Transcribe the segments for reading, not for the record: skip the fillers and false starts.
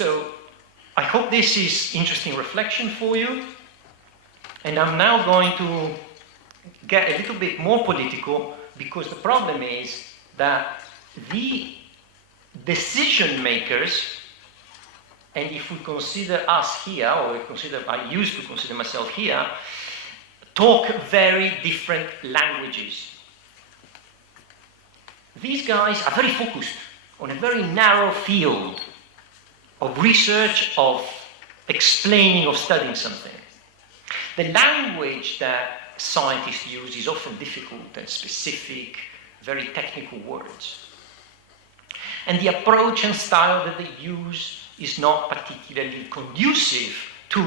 So I hope this is interesting reflection for you. And I'm now going to get a little bit more political, because the problem is that the decision makers, and if we consider us here, or I used to consider myself here, talk very different languages. These guys are very focused on a very narrow field of research, of explaining, of studying something. The language that scientists use is often difficult and specific, very technical words. And the approach and style that they use is not particularly conducive to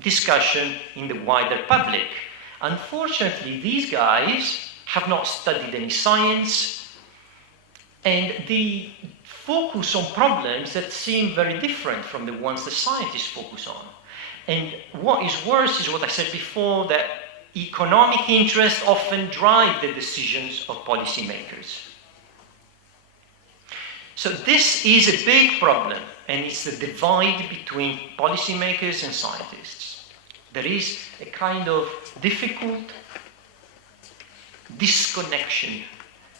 discussion in the wider public. Unfortunately, these guys have not studied any science, and they focus on problems that seem very different from the ones the scientists focus on. And what is worse is what I said before, that economic interests often drive the decisions of policymakers. So this is a big problem, and it's the divide between policymakers and scientists. There is a kind of difficult disconnection.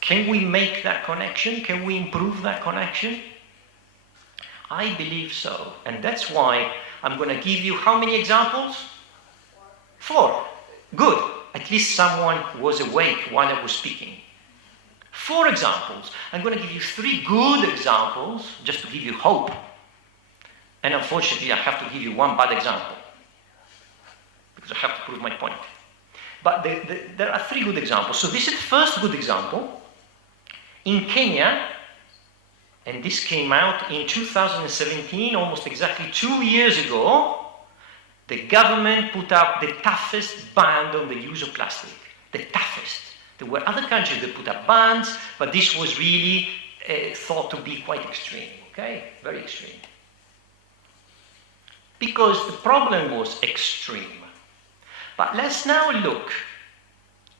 Can we make that connection? Can we improve that connection? I believe so, and that's why I'm going to give you how many examples? 4. Good. At least someone was awake while I was speaking. 4 examples. I'm going to give you 3 good examples, just to give you hope. And unfortunately, I have to give you 1 bad example, because I have to prove my point. But there are 3 good examples. So this is the first good example. In Kenya, and this came out in 2017, almost exactly 2 years ago, the government put up the toughest ban on the use of plastic. The toughest. There were other countries that put up bans, but this was really thought to be quite extreme, okay? Very extreme. Because the problem was extreme. But let's now look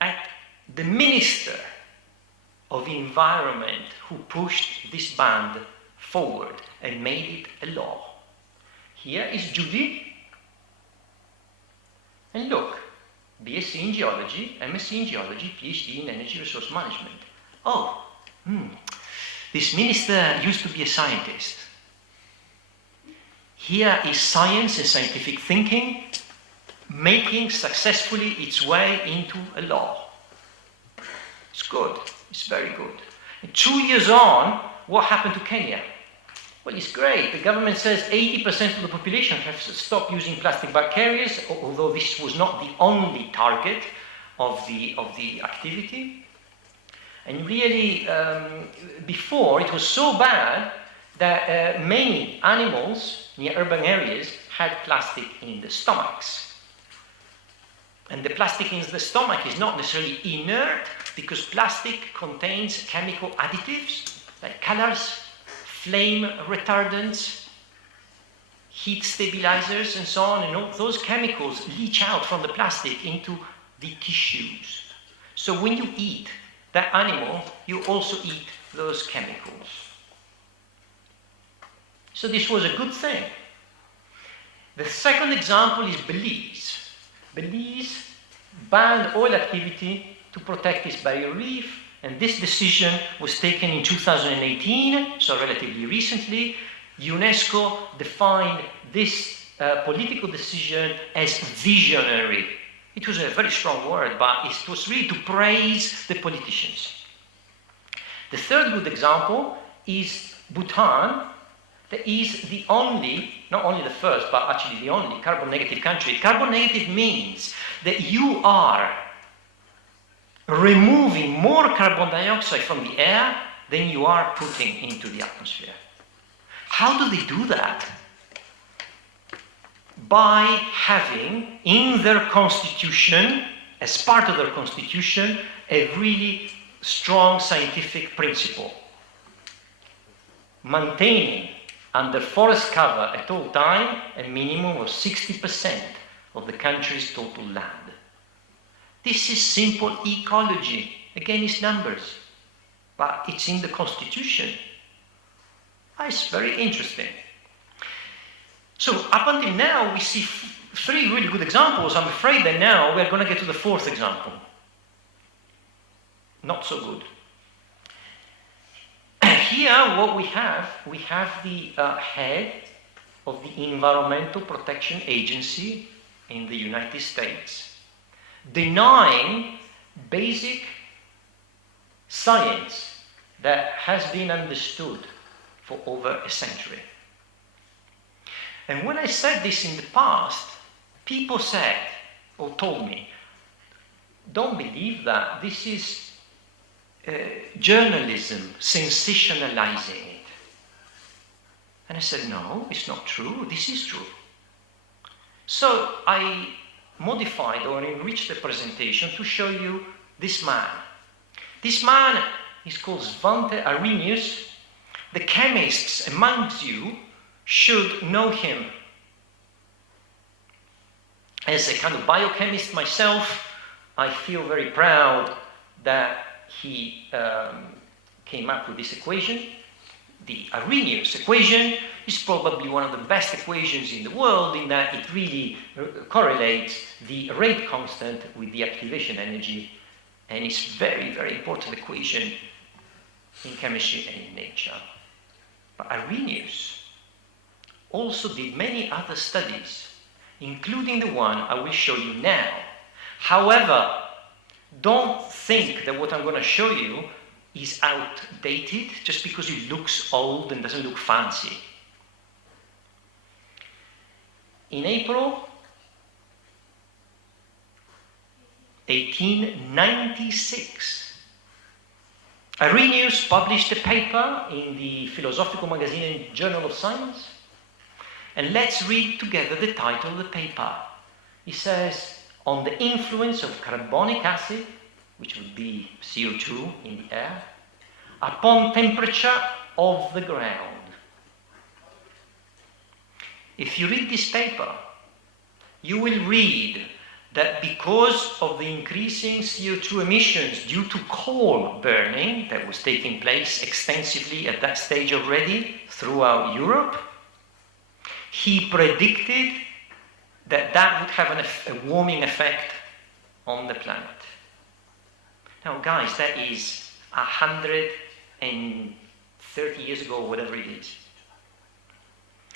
at the Minister of Environment who pushed this ban forward and made it a law. Here is Judy. And look, BSc in Geology, MSc in Geology, PhD in Energy Resource Management. Oh, this minister used to be a scientist. Here is science and scientific thinking making successfully its way into a law. It's good. It's very good. And 2 years on, what happened to Kenya? Well, it's great. The government says 80% of the population have stopped using plastic bag carriers, although this was not the only target of the activity. And really, before, it was so bad that many animals near urban areas had plastic in the stomachs. And the plastic in the stomach is not necessarily inert, because plastic contains chemical additives like colors, flame retardants, heat stabilizers, and so on. And all those chemicals leach out from the plastic into the tissues. So when you eat that animal, you also eat those chemicals. So this was a good thing. The second example is Belize. Belize banned oil activity to politics barrier reef, and this decision was taken in 2018, so relatively recently. UNESCO defined this political decision as visionary. It was a very strong word, but it was really to praise the politicians. The third good example is Bhutan, that is the only, not only the first, but actually the only carbon negative country. Carbon negative means that you are removing more carbon dioxide from the air than you are putting into the atmosphere. How do they do that? By having in their constitution, as part of their constitution, a really strong scientific principle. Maintaining under forest cover at all time a minimum of 60% of the country's total land. This is simple ecology. Again, it's numbers, but it's in the constitution. It's very interesting. So up until now, we see three really good examples. I'm afraid that now we're going to get to the fourth example. Not so good. Here, what we have the head of the Environmental Protection Agency in the United States denying basic science that has been understood for over a century. And when I said this in the past, people said or told me, don't believe that, this is journalism sensationalizing it. And I said, no, it's not true, this is true. So I modified or enriched the presentation to show you this man. This man is called Svante Arrhenius. The chemists amongst you should know him. As a kind of biochemist myself, I feel very proud that he came up with this equation. The Arrhenius equation is probably one of the best equations in the world in that it really correlates the rate constant with the activation energy, and it's a very, very important equation in chemistry and in nature. But Arrhenius also did many other studies, including the one I will show you now. However, don't think that what I'm going to show you is outdated just because it looks old and doesn't look fancy. In April 1896, Arrhenius published a paper in the Philosophical Magazine and Journal of Science. And let's read together the title of the paper. It says, on the influence of carbonic acid, which would be CO2 in the air, upon temperature of the ground. If you read this paper, you will read that because of the increasing CO2 emissions due to coal burning that was taking place extensively at that stage already throughout Europe, he predicted that that would have a warming effect on the planet. Now, guys, that is 130 years ago, whatever it is.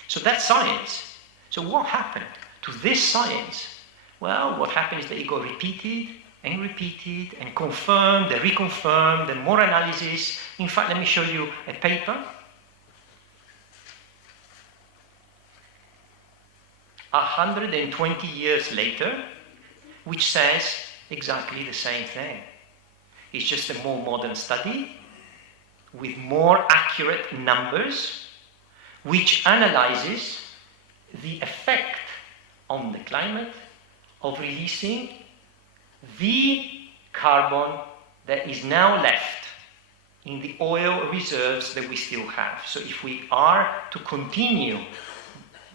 So that's science. So what happened to this science? Well, what happened is that it got repeated and repeated and confirmed and reconfirmed and more analysis. In fact, let me show you a paper. 120 years later, which says exactly the same thing. It's just a more modern study with more accurate numbers, which analyzes the effect on the climate of releasing the carbon that is now left in the oil reserves that we still have. So if we are to continue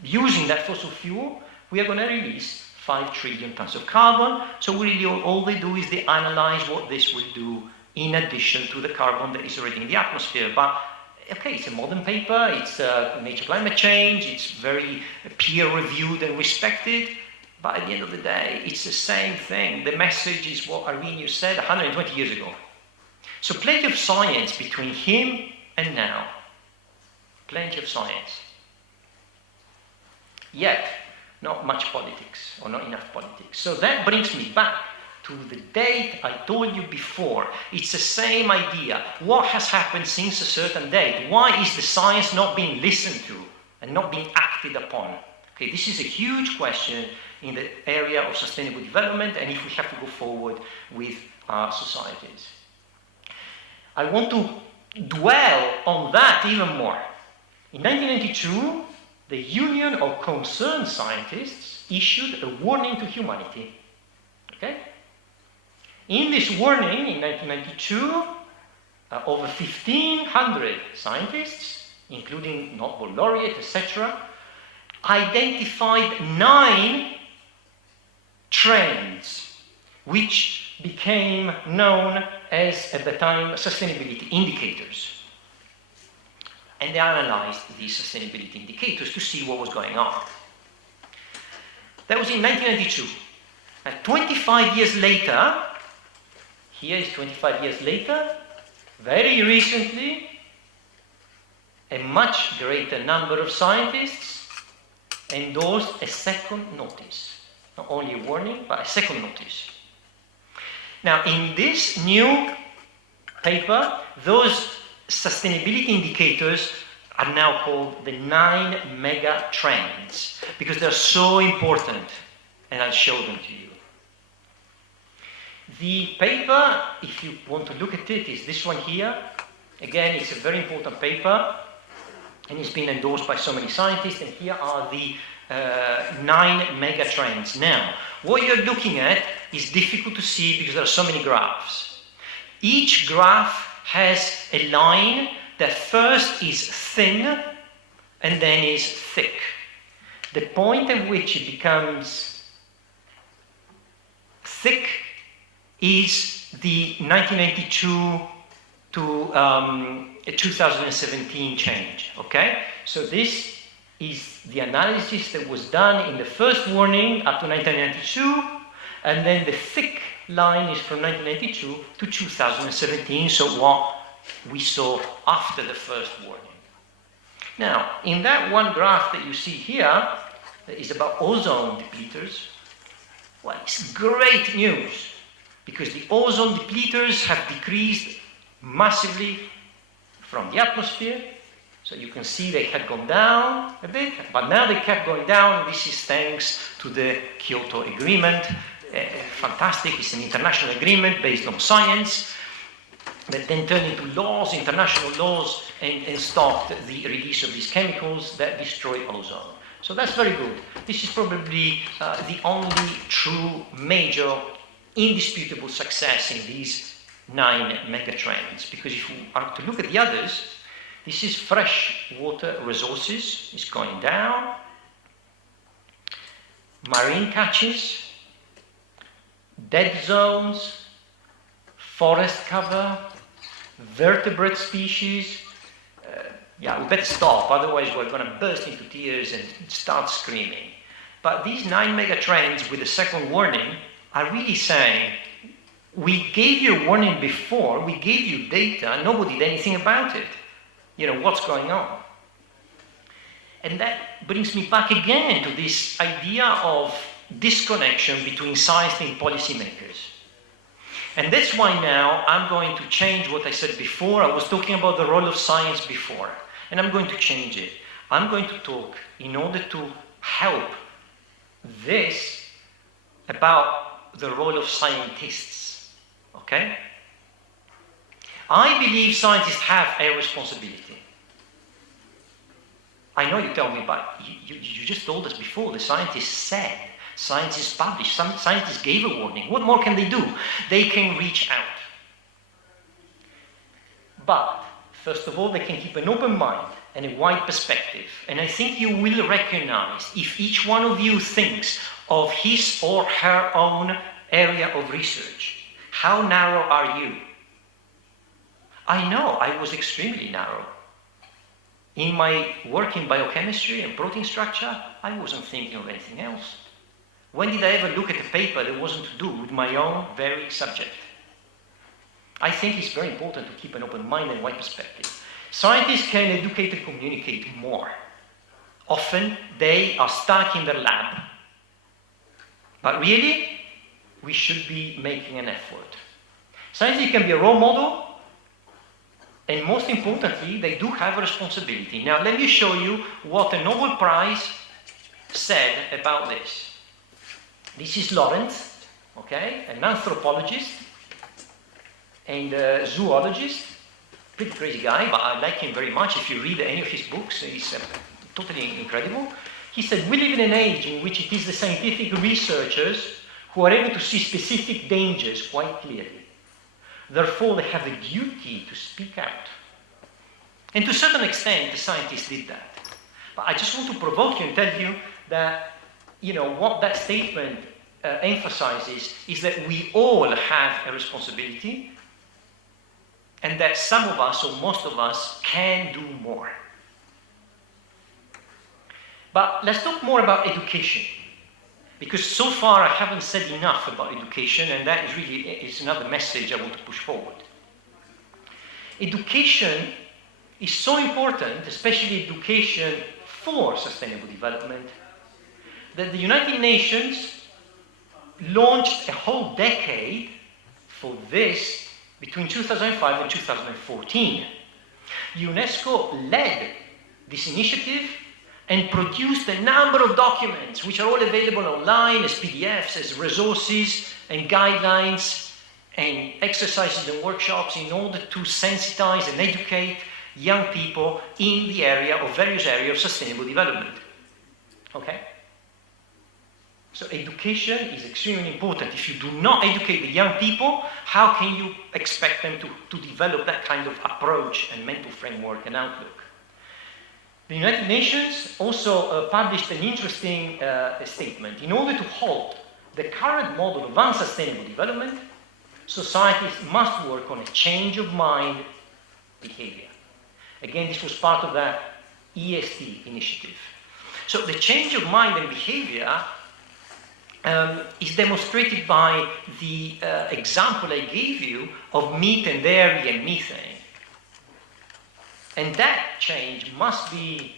using that fossil fuel, we are going to release 5 trillion tons of carbon. So really all they do is they analyze what this will do in addition to the carbon that is already in the atmosphere. But okay, it's a modern paper, it's Nature Climate Change, it's very peer-reviewed and respected, but at the end of the day, it's the same thing. The message is what Arrhenius said 120 years ago. So plenty of science between him and now. Plenty of science. Yet, not much politics, or not enough politics. So that brings me back to the date I told you before. It's the same idea. What has happened since a certain date? Why is the science not being listened to and not being acted upon? Okay, this is a huge question in the area of sustainable development and if we have to go forward with our societies. I want to dwell on that even more. In 1992, the Union of Concerned Scientists issued a warning to humanity. Okay? In this warning, in 1992, over 1,500 scientists, including Nobel laureate, etc., identified 9 trends which became known as, at the time, sustainability indicators. and they analyzed these sustainability indicators to see what was going on. That was in 1992. And 25 years later, here is 25 years later, very recently, a much greater number of scientists endorsed a second notice. Not only a warning, but a second notice. Now, in this new paper, those sustainability indicators are now called the 9 mega trends, because they're so important, and I'll show them to you. The paper, if you want to look at it, is this one here. Again, it's a very important paper, and it's been endorsed by so many scientists, and here are the 9 mega trends. Now, what you're looking at is difficult to see because there are so many graphs. Each graph has a line that first is thin and then is thick. The point at which it becomes thick is the 1992 to 2017 change, okay? So this is the analysis that was done in the first warning up to 1992, and then the thick line is from 1992 to 2017, so what we saw after the first warning. Now, in that one graph that you see here, that is about ozone depleters, well, it's great news, because the ozone depleters have decreased massively from the atmosphere. So you can see they had gone down a bit, but now they kept going down. This is thanks to the Kyoto Agreement. Fantastic, it's an international agreement based on science that then turned into laws, international laws, and stopped the release of these chemicals that destroy ozone. So that's very good. This is probably the only true, major, indisputable success in these 9 megatrends, because if you are to look at the others, this is fresh water resources, it's going down. Marine catches, dead zones, forest cover, vertebrate species. Yeah, we better stop, otherwise we're going to burst into tears and start screaming. But these 9 megatrends with the second warning are really saying, we gave you a warning before, we gave you data, nobody did anything about it. You know, what's going on? And that brings me back again to this idea of disconnection between science and policymakers. And that's why now I'm going to change what I said before. I was talking about the role of science before, and I'm going to change it. I'm going to talk, in order to help this, about the role of scientists, okay? I believe scientists have a responsibility. I know you tell me, but you just told us before, the scientists said, scientists published, some scientists gave a warning. What more can they do? They can reach out. But, first of all, they can keep an open mind and a wide perspective. And I think you will recognize, if each one of you thinks of his or her own area of research, how narrow are you? I know I was extremely narrow. In my work in biochemistry and protein structure, I wasn't thinking of anything else. When did I ever look at a paper that wasn't to do with my own very subject? I think it's very important to keep an open mind and wide perspective. Scientists can educate and communicate more. Often they are stuck in their lab. But really, we should be making an effort. Scientists can be a role model. And most importantly, they do have a responsibility. Now, let me show you what a Nobel Prize said about this. This is Lawrence, okay, an anthropologist and a zoologist. Pretty crazy guy, but I like him very much. If you read any of his books, he's totally incredible. He said, we live in an age in which it is the scientific researchers who are able to see specific dangers quite clearly. Therefore, they have a duty to speak out. And to a certain extent, the scientists did that. But I just want to provoke you and tell you that, you know, what that statement emphasizes is that we all have a responsibility, and that some of us, or most of us, can do more. But let's talk more about education. Because so far I haven't said enough about education, and that is another message I want to push forward. Education is so important, especially education for sustainable development, that the United Nations launched a whole decade for this between 2005 and 2014. UNESCO led this initiative and produced a number of documents which are all available online as PDFs, as resources and guidelines and exercises and workshops in order to sensitize and educate young people in the area of various areas of sustainable development. Okay? So education is extremely important. If you do not educate the young people, how can you expect them to develop that kind of approach and mental framework and outlook? The United Nations also published an interesting statement. In order to halt the current model of unsustainable development, societies must work on a change of mind behavior. Again, this was part of that ESD initiative. So the change of mind and behavior is demonstrated by the example I gave you of meat and dairy and methane. And that change must be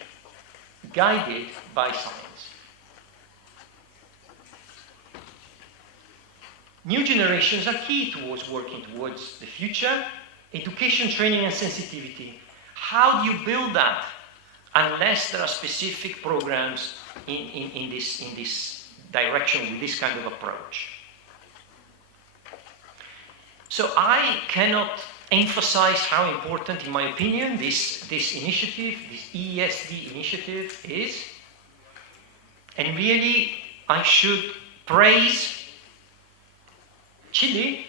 guided by science. New generations are key towards working towards the future. Education, training, and sensitivity. How do you build that unless there are specific programs in this direction with this kind of approach? So I cannot emphasize how important, in my opinion, this initiative, this ESD initiative is. And really, I should praise Chile,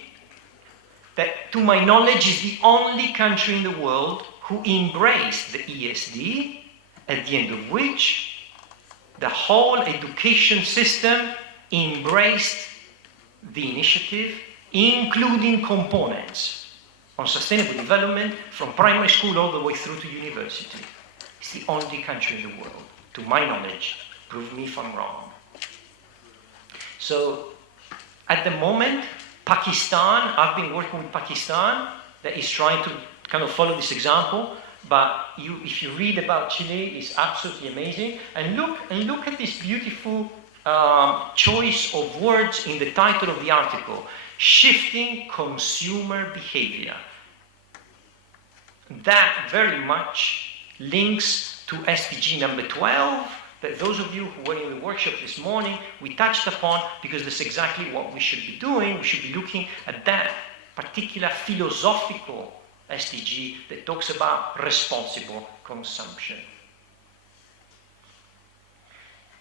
that to my knowledge is the only country in the world who embraced the ESD, at the end of which the whole education system embraced the initiative, including components on sustainable development from primary school all the way through to university. It's the only country in the world, to my knowledge. Prove me if I'm wrong. So, at the moment, Pakistan, I've been working with Pakistan, that is trying to kind of follow this example, but if you read about Chile, it's absolutely amazing. And look at this beautiful choice of words in the title of the article, Shifting Consumer Behavior. That very much links to SDG number 12, that those of you who were in the workshop this morning, we touched upon, because that's exactly what we should be doing. We should be looking at that particular philosophical SDG that talks about responsible consumption.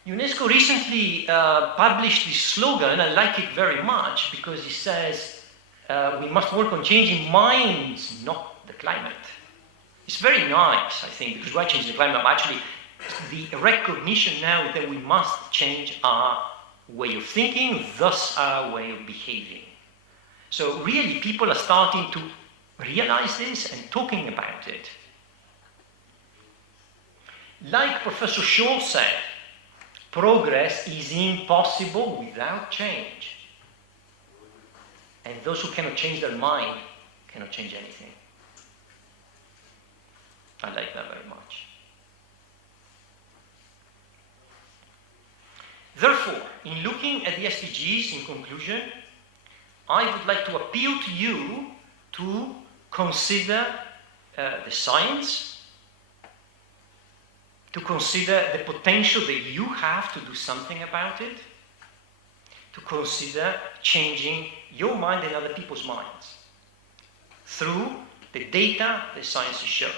UNESCO recently published this slogan. I like it very much because it says we must work on changing minds, not the climate. It's very nice, I think, because why change the climate? Actually, the recognition now that we must change our way of thinking, thus our way of behaving. So really, people are starting to realize this and talking about it. Like Professor Shaw said, progress is impossible without change. And those who cannot change their mind cannot change anything. I like that very much. Therefore, in looking at the SDGs in conclusion, I would like to appeal to you to consider the science, to consider the potential that you have to do something about it, to consider changing your mind and other people's minds through the data that science is showing.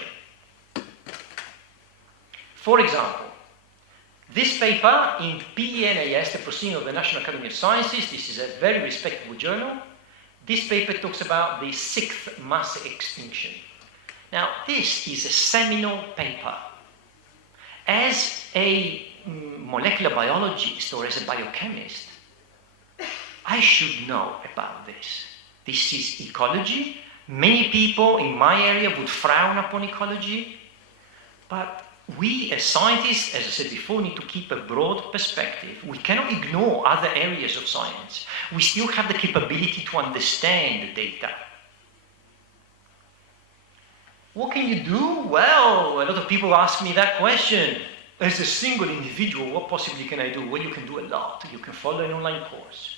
For example, this paper in PNAS, the Proceeding of the National Academy of Sciences, this is a very respectable journal. This paper talks about the 6th mass extinction. Now, this is a seminal paper. As a molecular biologist or as a biochemist, I should know about this. This is ecology. Many people in my area would frown upon ecology, but we as scientists, as I said before, need to keep a broad perspective. We cannot ignore other areas of science. We still have the capability to understand the data. What can you do? Well, a lot of people ask me that question. As a single individual, what possibly can I do? Well, you can do a lot. You can follow an online course.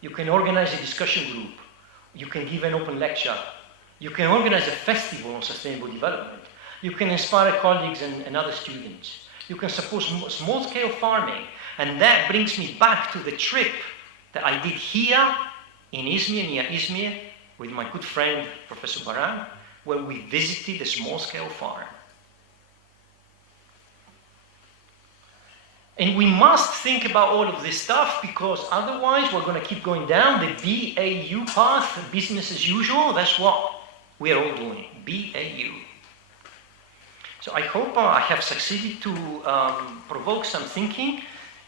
You can organize a discussion group. You can give an open lecture. You can organize a festival on sustainable development. You can inspire colleagues and other students. You can support small-scale farming. And that brings me back to the trip that I did here in Izmir, near Izmir, with my good friend, Professor Baran, where we visited a small-scale farm. And we must think about all of this stuff, because otherwise we're going to keep going down the BAU path, business as usual. That's what we are all doing, BAU. So I hope I have succeeded to provoke some thinking,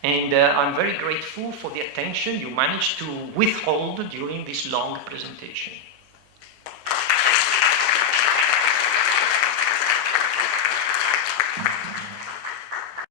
and I'm very grateful for the attention you managed to withhold during this long presentation.